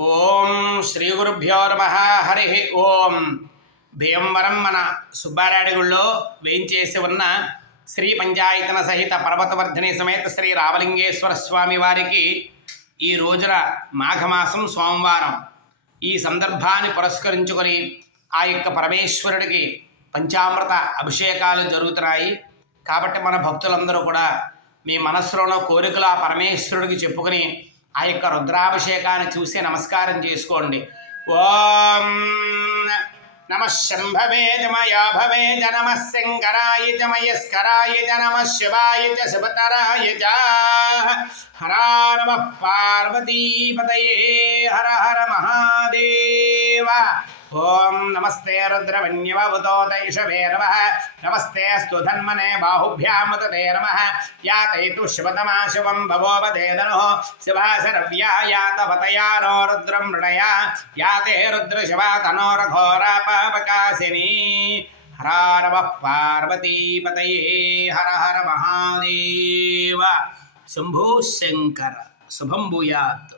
ఓం శ్రీ గురుభ్యో నమః. హరి ఓం. భీమవరం మన సుబ్బారాయుడుగుళ్ళో వేయించేసి ఉన్న శ్రీ పంచాయతన సహిత పర్వతవర్ధిని సమేత శ్రీ రామలింగేశ్వర స్వామి వారికి ఈ రోజున మాఘమాసం సోమవారం. ఈ సందర్భాన్ని పురస్కరించుకొని ఆ యొక్క పరమేశ్వరుడికి పంచామృత అభిషేకాలు జరుగుతున్నాయి. కాబట్టి మన భక్తులందరూ కూడా మీ మనస్సులోనో కోరికలు ఆ పరమేశ్వరుడికి చెప్పుకొని ఆ యొక్క రుద్రాభిషేకాన్ని చూసి నమస్కారం చేసుకోండి. ఓం నమ శంభవే జమయాభవే జనమ శంకరాయ జమయస్కరాయ జనమ శివాయ చ శివతరాయ చ. హర నమ పార్వతీపతయే. హర హర మహాదేవ. ఓం నమస్తే రుద్రవన్యవభూతోతైషవే నమః. నమస్తే అస్తు ధన్మనే బాహుభ్యాముదతే నమః. యాతైతు శివతమా శివం భవోపదేదనో శివాశరవ్యా యాతవతయానో రుద్రం మృడయా యాతే రుద్రశివా తనోరఘోరాపాపకాశినీ. హర నమః పార్వతీపతయే. హర హర మహాదేవ. శంభో శంకర. శుభం భూయాత్.